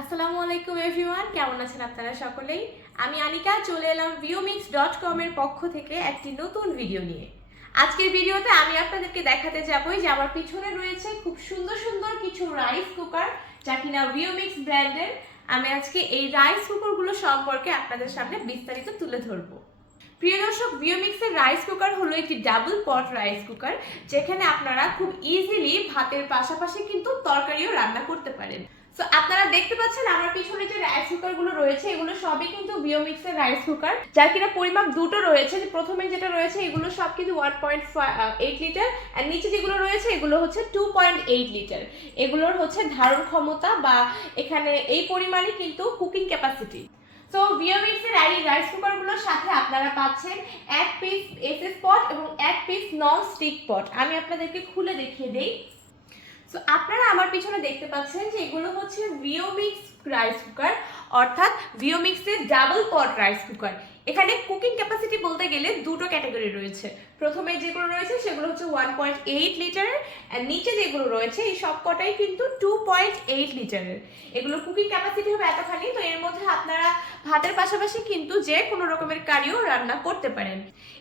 আসসালামু আলাইকুম এভরিওয়ান, কেমন আছেন আপনারা সকলেই? আমি আনিকা, চলে এলাম ভিওমিক্স ডট কমের পক্ষ থেকে একটি নতুন ভিডিও নিয়ে। আজকের ভিডিওতে আমি আপনাদেরকে দেখাতে যাবই যে আমার পিছনে রয়েছে খুব সুন্দর সুন্দর কিছু রাইস কুকার যা কিনা ভিওমিক্স ব্র্যান্ডের আমি আজকে এই রাইস কুকারগুলো সম্পর্কে আপনাদের সামনে বিস্তারিত তুলে ধরবো। প্রিয় দর্শক ভিওমিক্সের রাইস কুকার হলো একটি ডাবল পট রাইস কুকার যেখানে আপনারা খুব ইজিলি ভাতের পাশাপাশি কিন্তু তরকারিও রান্না করতে পারেন। তো আপনারা দেখতে পাচ্ছেন আমার পিছনে যে রাইস কুকারগুলো রয়েছে, এগুলো সবই কিন্তু ভিওমিক্সের রাইস কুকার যার কিনা পরিমাপ দুটো রয়েছে প্রথমে যেটা রয়েছে, এগুলো সব কিন্তু ওয়ান পয়েন্ট এইট লিটার আর নিচে যেগুলো রয়েছে, এগুলো হচ্ছে টু পয়েন্ট এইট লিটার এগুলোর হচ্ছে ধারণ ক্ষমতা বা এখানে এই পরিমাণে কিন্তু কুকিং ক্যাপাসিটি তো ভিওমিক্সের এই রাইস কুকারগুলোর সাথে আপনারা পাচ্ছেন এক পিস এসএস পট এবং এক পিস নন স্টিক পট আমি আপনাদেরকে খুলে দেখিয়ে দেই। সো আপনারা আমার পিছনে দেখতে পাচ্ছেন যে এগুলো হচ্ছে ভিওমিক্স রাইস কুকার অর্থাৎ ভিওমিক্সের ডাবল পট রাইস কুকার এখানে কুকিং ক্যাপাসিটি বলতে গেলে দুটো ক্যাটাগরি রয়েছে। প্রথমে যেগুলো রয়েছে সেগুলো হচ্ছে ওয়ান পয়েন্ট এইট লিটারের নিচে যেগুলো রয়েছে এই সব কটাই কিন্তু টু পয়েন্ট এইট লিটারের এগুলো কুকিং ক্যাপাসিটি হবে এতখানি, তো এর মধ্যে আপনারা ভাতের পাশাপাশি কিন্তু যে কোনো রকমের কারিও রান্না করতে পারেন।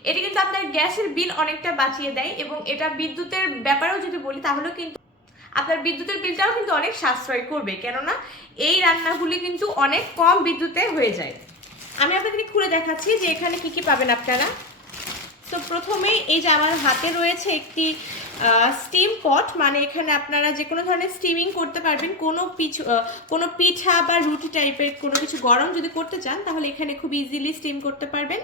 এটি কিন্তু আপনার গ্যাসের বিল অনেকটা বাঁচিয়ে দেয় এবং এটা বিদ্যুতের ব্যাপারেও যদি বলি, তাহলেও কিন্তু আপনার বিদ্যুতের বিলটাও কিন্তু অনেক সাশ্রয় করবে, কেননা এই রান্নাগুলি কিন্তু অনেক কম বিদ্যুতে হয়ে যায়। আমি আপনাদেরকে খুলে দেখাচ্ছি যে এখানে কি কি পাবেন আপনারা। তো প্রথমে এই যে আমার হাতে রয়েছে একটি স্টিম পট মানে এখানে আপনারা যে কোনো ধরনের স্টিমিং করতে পারবেন, কোনো পিছু কোনো পিঠা বা রুটি টাইপের কোনো কিছু গরম যদি করতে চান, তাহলে এখানে খুব ইজিলি স্টিম করতে পারবেন।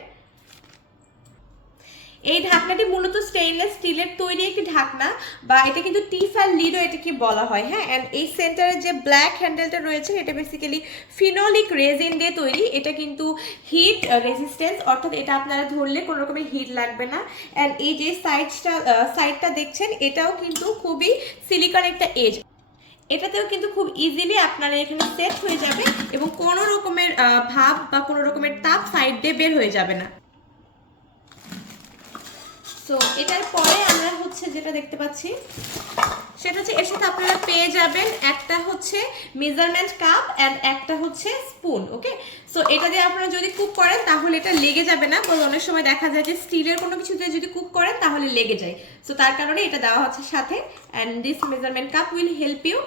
এই ঢাকনাটি মূলত স্টেইনলেস স্টিলের তৈরি একটি ঢাকনা বা এটা কিন্তু টিফাল লিডও এটাকে বলা হয় হ্যাঁ? অ্যান্ড এই সেন্টারে যে ব্ল্যাক হ্যান্ডেলটা রয়েছে, এটা বেসিক্যালি ফিনোলিক রেজিন দিয়ে তৈরি। এটা কিন্তু হিট রেজিস্ট্যান্স অর্থাৎ এটা আপনারা ধরলে কোনো রকমের হিট লাগবে না। অ্যান্ড এই যে সাইডটা সাইডটা দেখছেন, এটাও কিন্তু খুবই সিলিকন একটা এজ এটাতেও কিন্তু খুব ইজিলি আপনারা এখানে সেট হয়ে যাবে এবং কোনো রকমের ভাব বা কোনো রকমের তাপ সাইড দিয়ে বের হয়ে যাবে না। সো এটার পরে আমরা হচ্ছে যেটা দেখতে পাচ্ছি, সেটা হচ্ছে এর সাথে আপনারা পেয়ে যাবেন একটা হচ্ছে মেজারমেন্ট কাপ অ্যান্ড একটা হচ্ছে স্পুন ওকে সো এটা দিয়ে আপনারা যদি কুক করেন, তাহলে এটা লেগে যাবে না বলে অনেক সময় দেখা যায় যে স্টিলের কোনো কিছু দিয়ে যদি কুক করেন, তাহলে লেগে যায়। সো তার কারণে এটা দেওয়া হচ্ছে সাথে and this measurement cup will help you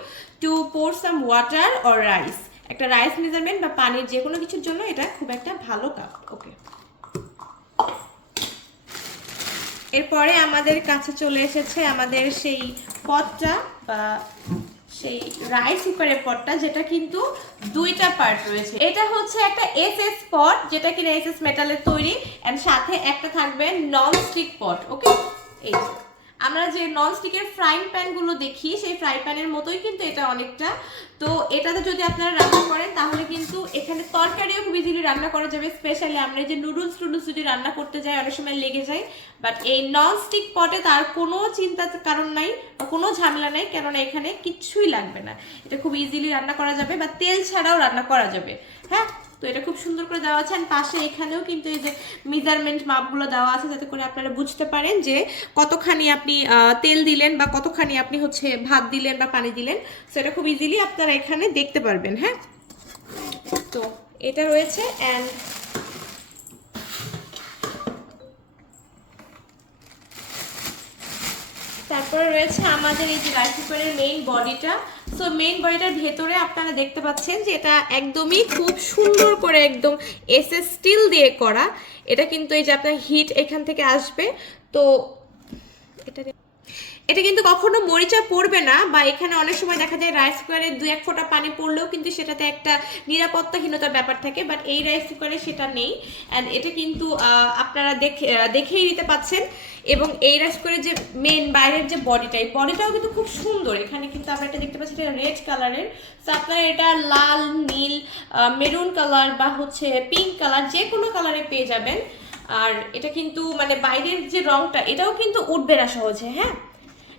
to pour some water or rice একটা রাইস মেজারমেন্ট বা পানির যে কোনো কিছুর জন্য এটা খুব একটা ভালো কাপ ওকে এরপরে আমাদের কাছে চলে এসেছে আমাদের সেই পটটা বা সেই রাইস কুকারের পটটা যেটা কিন্তু দুইটা পার্ট রয়েছে এটা হচ্ছে একটা এস এস পট যেটা কিনা এস এস মেটালের তৈরি অ্যান্ড সাথে একটা থাকবে নন স্টিক পট ওকে এই। আমরা যে নন স্টিকের ফ্রাইং প্যানগুলো দেখি, সেই ফ্রাই প্যানের মতোই কিন্তু এটা অনেকটা। তো এটাতে যদি আপনারা রান্না করেন, তাহলে কিন্তু এখানে তরকারিও খুব ইজিলি রান্না করা যাবে। স্পেশালি আমরা যে নুডলস টুডলস যদি রান্না করতে যাই, অনেক সময় লেগে যায়। বাট এই নন স্টিক পটে তার কোনো চিন্তার কারণ নাই বা কোনো ঝামেলা নাই, কেননা এখানে কিচ্ছুই লাগবে না। এটা খুব ইজিলি রান্না করা যাবে বা তেল ছাড়াও রান্না করা যাবে। হ্যাঁ? তো এটা খুব সুন্দর করে দেওয়া আছে। আর পাশে এখানেও কিন্তু এই যে মেজারমেন্ট মাপগুলো দেওয়া আছে যাতে করে আপনারা বুঝতে পারেন যে কতখানি আপনি তেল দিলেন বা কতখানি আপনি হচ্ছে ভাত দিলেন বা পানি দিলেন। সো এটা খুব ইজিলি আপনারা এখানে দেখতে পারবেন হ্যাঁ? তো এটা রয়েছে অ্যান্ড তারপরে রয়েছে আমাদের এই যে রাইস কুকারের মেইন বডিটা সো মেইন বডিটার ভেতরে আপনারা দেখতে পাচ্ছেন যে এটা একদমই খুব সুন্দর করে একদম এস স্টিল দিয়ে করা। এটা কিন্তু এই যে আপনার হিট এখান থেকে আসবে। তো, এটা এটা কিন্তু কখনো মরিচা পড়বে না, বা এখানে অনেক সময় দেখা যায় রাইস কুকারে দু এক ফোঁটা পানি পড়লেও কিন্তু সেটাতে একটা নিরাপত্তাহীনতার ব্যাপার থাকে বাট এই রাইস কুকারে সেটা নেই। অ্যান্ড এটা কিন্তু আপনারা দেখে দেখেই নিতে পাচ্ছেন। এবং এই রাইস কুকারের যে মেন বাইরের যে বডিটা, এই বডিটাও কিন্তু খুব সুন্দর। এখানে কিন্তু আমরা এটা দেখতে পাচ্ছি, এটা রেড কালারের। তো আপনারা এটা লাল, নীল মেরুন কালার বা হচ্ছে পিঙ্ক কালার যে কোনো কালারে পেয়ে যাবেন। আর এটা কিন্তু মানে বাইরের যে রংটা এটাও কিন্তু উঠবে না সহজে হ্যাঁ?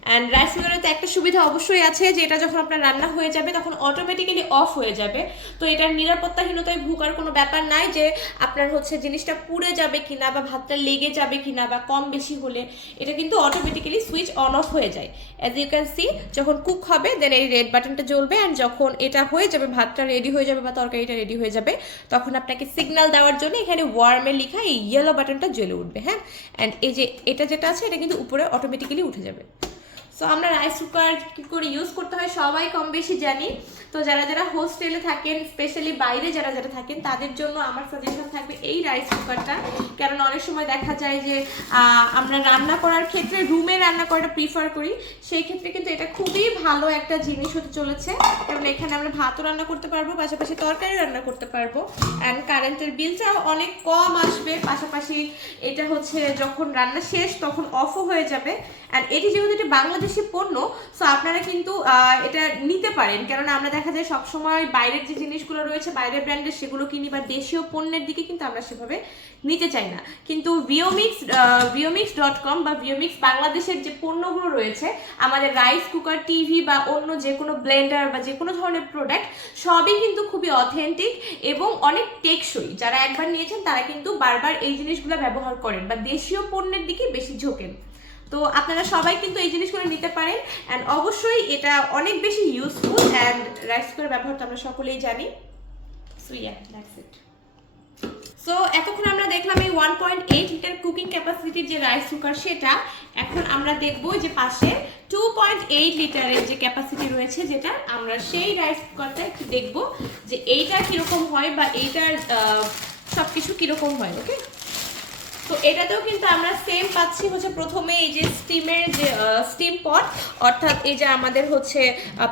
অ্যান্ড রাইস কুকারেতে একটা সুবিধা অবশ্যই আছে যে এটা যখন আপনার রান্না হয়ে যাবে, তখন অটোমেটিক্যালি অফ হয়ে যাবে। তো এটার নিরাপত্তাহীনতায় ভুগার কোনো ব্যাপার নাই যে আপনার হচ্ছে জিনিসটা পুড়ে যাবে কিনা বা ভাতটা লেগে যাবে কিনা বা কম বেশি হলে, এটা কিন্তু অটোমেটিক্যালি সুইচ অন অফ হয়ে যায়। অ্যাজ ইউ ক্যান সি যখন কুক হবে দেন এই রেড বাটনটা জ্বলবে অ্যান্ড যখন এটা হয়ে যাবে, ভাতটা রেডি হয়ে যাবে বা তরকারিটা রেডি হয়ে যাবে, তখন আপনাকে সিগন্যাল দেওয়ার জন্য এখানে ওয়ার্মে লেখা এই ইয়েলো বাটনটা জ্বলে উঠবে হ্যাঁ? অ্যান্ড এই যে এটা যেটা আছে, এটা কিন্তু উপরে অটোমেটিক্যালি উঠে যাবে। সো আমরা রাইস কুকার কী করে ইউজ করতে হয় সবাই কম বেশি জানি। তো যারা যারা হোস্টেলে থাকেন স্পেশালি বাইরে যারা যারা থাকেন, তাদের জন্য আমার সাজেশন থাকবে এই রাইস কুকারটা কারণ অনেক সময় দেখা যায় যে আমরা রান্না করার ক্ষেত্রে রুমে রান্না করাটা প্রিফার করি। সেই ক্ষেত্রে কিন্তু এটা খুবই ভালো একটা জিনিস হতে চলেছে। কারণ এখানে আমরা ভাতও রান্না করতে পারব, পাশাপাশি তরকারি রান্না করতে পারব। অ্যান্ড কারেন্টের বিলটাও অনেক কম আসবে। পাশাপাশি এটা হচ্ছে যখন রান্না শেষ, তখন অফও হয়ে যাবে। অ্যান্ড এটি যেহেতু এটি বাংলাদেশি পণ্য সো আপনারা কিন্তু এটা নিতে পারেন। কেননা আমরা দেখা যায় সবসময় বাইরের যে জিনিসগুলো রয়েছে, বাইরের ব্র্যান্ডের সেগুলো কিনি বা দেশীয় পণ্যের দিকে কিন্তু আমরা সেভাবে নিতে চাই না। কিন্তু ভিওমিক্স ভিওমিক্স ডট কম বা ভিওমিক্স বাংলাদেশের যে পণ্যগুলো রয়েছে, আমাদের রাইস কুকার টিভি বা অন্য যে কোনো ব্লেন্ডার বা যে কোনো ধরনের প্রোডাক্ট সবই কিন্তু খুবই অথেন্টিক এবং অনেক টেকসই। যারা একবার নিয়েছেন, তারা কিন্তু বারবার এই জিনিসগুলো ব্যবহার করেন বা দেশীয় পণ্যের দিকে বেশি ঝোঁকেন। তো আপনারা সবাই কিন্তু এই জিনিসগুলো নিতে পারেন অ্যান্ড অবশ্যই এটা অনেক বেশি ইউজফুল অ্যান্ড রাইস কুকার ব্যবহার তো আমরা সকলেই জানি। সো ইয়া ইট সো এতক্ষণ আমরা দেখলাম এই one point eight litre cooking ক্যাপাসিটির যে রাইস কুকার সেটা, এখন আমরা দেখব যে পাশে টু পয়েন্ট এইট লিটারের যে ক্যাপাসিটি রয়েছে যেটা, আমরা সেই রাইস কুকারটা একটু দেখব যে এইটা কীরকম হয় বা এইটার সব কিছু কীরকম হয় ওকে তো এটাতেও কিন্তু আমরা সেম পাচ্ছি হচ্ছে প্রথমে এই যে স্টিমের যে স্টিম পট অর্থাৎ এই যে আমাদের হচ্ছে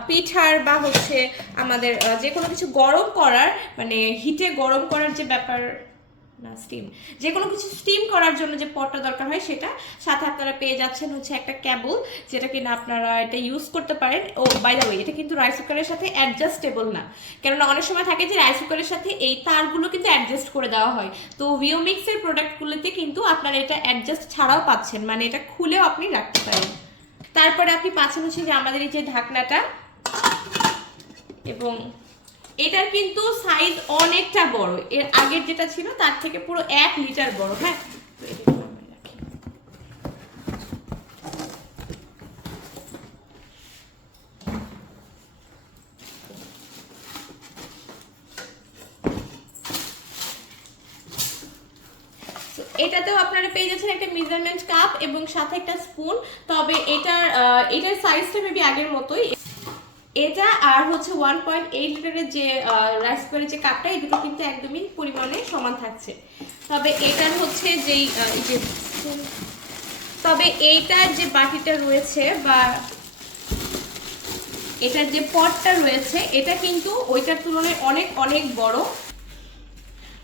পিঠার বা হচ্ছে আমাদের যে কোনো কিছু গরম করার মানে হিটে গরম করার যে ব্যাপার না স্টিম যে কোনো কিছু স্টিম করার জন্য যে পটটা দরকার হয় সেটা সাথে আপনারা পেয়ে যাচ্ছেন হচ্ছে একটা ক্যাবল যেটা কিনা আপনারা এটা ইউজ করতে পারেন। ও বাই দ্য ওয়ে এটা কিন্তু রাইস কুকারের সাথে অ্যাডজাস্টেবল না। কেননা অনেক সময় থাকে যে রাইস কুকারের সাথে এই তারগুলো কিন্তু অ্যাডজাস্ট করে দেওয়া হয়। তো ভিওমিক্সের প্রোডাক্টগুলোতে কিন্তু আপনারা এটা অ্যাডজাস্ট ছাড়াও পাচ্ছেন। মানে এটা খুলেও আপনি রাখতে পারেন। তারপরে আপনি পাচ্ছেন হচ্ছে যে আমাদের এই যে ঢাকনাটা এবং এটার কিন্তু সাইজ অনেকটা বড়। এর আগের যেটা ছিল, তার থেকে পুরো এক লিটার বড় হ্যাঁ? এটাতেও আপনারা পেয়ে যাচ্ছেন একটা মেজারমেন্ট কাপ এবং সাথে একটা স্পুন তবে এটার এটার সাইজটা মেবি আগের মতোই। এটা আর হচ্ছে ওয়ান পয়েন্ট এইট লিটারের যে রাইস কুকারের যে কাপটা এই দুটো কিন্তু একদমই পরিমাণে সমান থাকছে। তবে এটার হচ্ছে যেই যে, তবে এইটার যে বাটিটা রয়েছে বা এটার যে পটটা রয়েছে, এটা কিন্তু ওইটার তুলনায় অনেক অনেক বড়।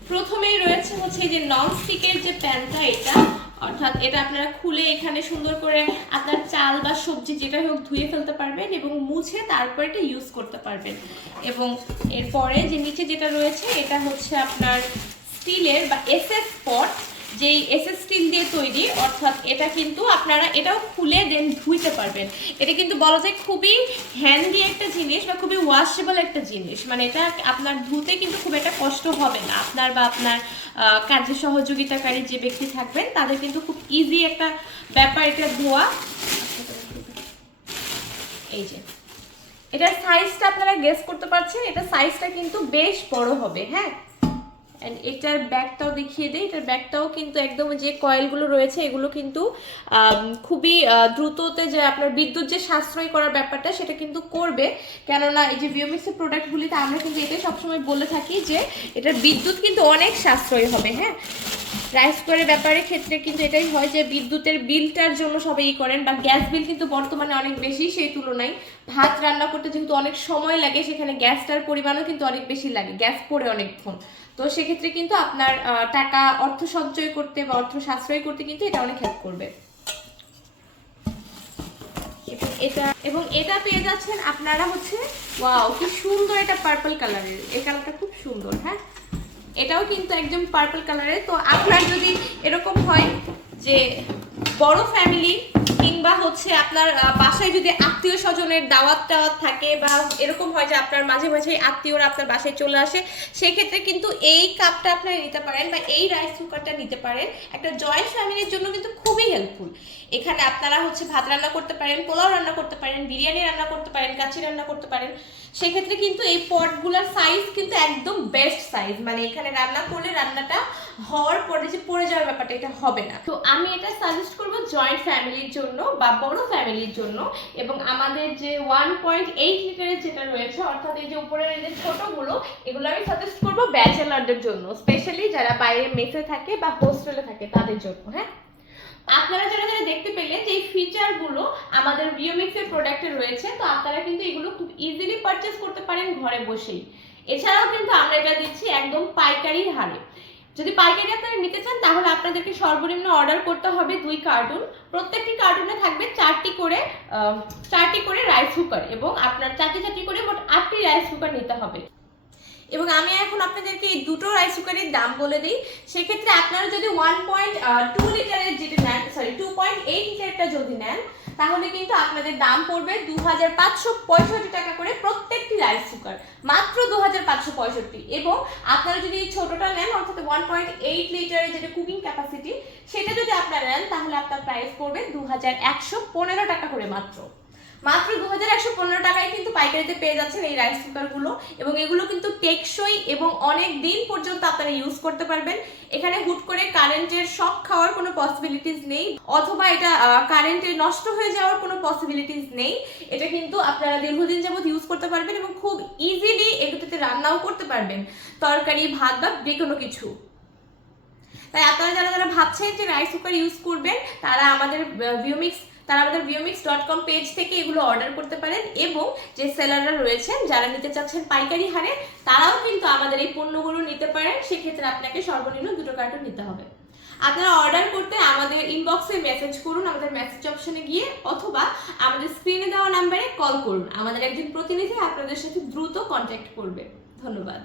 প্রথমেই রয়েছে হচ্ছে এই যে নন স্টিকের যে প্যানটা এটা। অর্থাৎ এটা আপনারা খুলে এখানে সুন্দর করে আপনার চাল বা সবজি যেটা হোক ধুয়ে ফেলতে পারবেন এবং মুছে তারপর এটা ইউজ করতে পারবেন। এবং এরপরে যে নিচে যেটা রয়েছে, এটা হচ্ছে আপনার স্টিলের বা এসএস পট যেই এসএস স্টিল দিয়ে তৈরি, অর্থাৎ এটা কিন্তু আপনারা এটাও খুলে দেন, ধুইতে পারবেন। এটা কিন্তু বলা যায় খুবই হ্যান্ডি একটা জিনিস বা খুবই ওয়াশেবল একটা জিনিস। মানে এটা আপনার ধুতে কিন্তু খুব একটা কষ্ট হবে না। আপনার বা আপনার কাজে সহযোগিতাকারী যে ব্যক্তি থাকবেন, তাদের কিন্তু খুব ইজি একটা ব্যাপার এটা ধোয়া। এই যে। এটার সাইজটা আপনারা গেস করতে পারছেন, এটা সাইজটা কিন্তু বেশ বড় হবে হ্যাঁ? অ্যান্ড এটার ব্যাগটাও দেখিয়ে দিই। এটার ব্যাগটাও কিন্তু একদম যে কয়েলগুলো রয়েছে, এগুলো কিন্তু খুবই দ্রুততে যে আপনার বিদ্যুৎ যে সাশ্রয় করার ব্যাপারটা, সেটা কিন্তু করবে। কেননা এই যে ভিওমিক্সের প্রোডাক্টগুলিতে আমরা কিন্তু এটাই সবসময় বলে থাকি যে, এটার বিদ্যুৎ কিন্তু অনেক সাশ্রয় হবে হ্যাঁ? রাইস কুকারের ব্যাপারে ক্ষেত্রে কিন্তু এটাই হয় যে, বিদ্যুতের বিলটার জন্য সবাই ই করেন, বা গ্যাস বিল কিন্তু বর্তমানে অনেক বেশি সেই তুলনায়। ভাত রান্না করতে যেহেতু অনেক সময় লাগে, সেখানে গ্যাসটার পরিমাণও কিন্তু অনেক বেশি লাগে গ্যাস পড়ে অনেকক্ষণ। তো সেক্ষেত্রে কিন্তু আপনার টাকা অর্থ সঞ্চয় করতে বা অর্থ সাশ্রয় করতে কিন্তু এটা অনেক হেল্প করবে। এটা, এবং এটা পেয়ে যাচ্ছেন আপনারা হচ্ছে ওয়াও কি সুন্দর এটা পার্পল কালারের এই কালারটা খুব সুন্দর হ্যাঁ? এটাও কিন্তু একদম পার্পল কালারের তো আপনার যদি এরকম হয় যে বড় ফ্যামিলি কিংবা হচ্ছে আপনার বাসায় যদি আত্মীয় স্বজনের দাওয়াত টাওয়াত থাকে বা এরকম হয় যে আপনার মাঝে মাঝে আত্মীয়রা আপনার বাসায় চলে আসে, সেক্ষেত্রে কিন্তু এই কাপটা আপনারা নিতে পারেন বা এই রাইস কুকারটা নিতে পারেন। একটা জয়েন্ট ফ্যামিলির জন্য কিন্তু খুবই হেল্পফুল এখানে আপনারা হচ্ছে ভাত রান্না করতে পারেন, পোলাও রান্না করতে পারেন, বিরিয়ানি রান্না করতে পারেন কাচি রান্না করতে পারেন। সেক্ষেত্রে কিন্তু এই পটগুলোর সাইজ কিন্তু একদম বেস্ট সাইজ মানে এখানে রান্না করলে রান্নাটা হওয়ার পরে যে পড়ে যাওয়ার ব্যাপারটা এটা হবে না। তো আমি এটা সাজেস্ট করব জয়েন্ট ফ্যামিলির জন্য বা বড় ফ্যামিলির জন্য এবং আমাদের যে ওয়ান পয়েন্ট এইট লিটারের যেটা রয়েছে, অর্থাৎ এই যে উপরের এই যে ছোটগুলো, এগুলো আমি সাজেস্ট করব ব্যাচেলারদের জন্য। স্পেশালি যারা বাইরে মেসে থাকে বা হোস্টেলে থাকে, তাদের জন্য হ্যাঁ? আপনারা যারা যারা দেখতে পেলেন যে এই ফিচারগুলো আমাদের ভিওমিক্সের প্রোডাক্টে রয়েছে, তো আপনারা কিন্তু এগুলো খুব ইজিলি পারচেস করতে পারেন ঘরে বসেই। এছাড়াও কিন্তু আমরা এটা দিচ্ছি একদম পাইকারি হারে। যদি পাইকারি আপনারা নিতে চান, তাহলে আপনাদেরকে সর্বনিম্ন অর্ডার করতে হবে দুই কার্টুন প্রত্যেকটি কার্টুনে থাকবে চারটি করে চারটি করে রাইস কুকার এবং আপনার চারটি চারটি করে মোট আটটি রাইস কুকার নিতে হবে। এবং আমি এখন আপনাদেরকে এই দুটো রাইস কুকারের দাম বলে দিই। সেক্ষেত্রে আপনারা যদি ওয়ান পয়েন্ট টু লিটারের যেটা নেন সরি টু পয়েন্ট এইট লিটারটা যদি নেন, তাহলে কিন্তু আপনাদের দাম পড়বে দু হাজার পাঁচশো পঁয়ষট্টি টাকা করে প্রত্যেকটি রাইস কুকার মাত্র দু হাজার পাঁচশো পঁয়ষট্টি। এবং আপনারা যদি এই ছোটোটা নেন, অর্থাৎ ওয়ান পয়েন্ট এইট লিটারের যেটা কুকিং ক্যাপাসিটি সেটা যদি আপনারা নেন, তাহলে আপনার প্রাইস পড়বে দু হাজার একশো পনেরো টাকা করে মাত্র। মাত্র দু হাজার একশো পনেরো টাকায় কিন্তু পাইকারিতে পেয়ে যাচ্ছেন এই রাইস কুকারগুলো এবং এগুলো কিন্তু টেকসই এবং অনেক দিন পর্যন্ত আপনারা ইউজ করতে পারবেন। এখানে হুট করে কারেন্টের শক খাওয়ার কোনো পসিবিলিটিস নেই অথবা এটা কারেন্টে নষ্ট হয়ে যাওয়ার কোনো পসিবিলিটিস নেই। এটা কিন্তু আপনারা দীর্ঘদিন যাবত ইউজ করতে পারবেন এবং খুব ইজিলি এগুলোতে রান্নাও করতে পারবেন। তরকারি, ভাত বা যে কোনো কিছু। তাই আপনারা যারা যারা ভাবছেন যে রাইস কুকার ইউজ করবেন, তারা আমাদের ভিউমিক্স তারা আমাদের ভিউমিক্স ডট কম পেজ থেকে এগুলো অর্ডার করতে পারেন এবং যে সেলাররা রয়েছেন, যারা নিতে চাচ্ছেন পাইকারি হারে, তারাও কিন্তু আমাদের এই পণ্যগুলো নিতে পারেন। সেক্ষেত্রে আপনাকে সর্বনিম্ন দুটো কার্টুন নিতে হবে। আপনারা অর্ডার করতে আমাদের ইনবক্সে মেসেজ করুন, আমাদের মেসেজ অপশনে গিয়ে, অথবা আমাদের স্ক্রিনে দেওয়া নাম্বারে কল করুন। আমাদের একজন প্রতিনিধি আপনাদের সাথে দ্রুত কন্ট্যাক্ট করবে। ধন্যবাদ।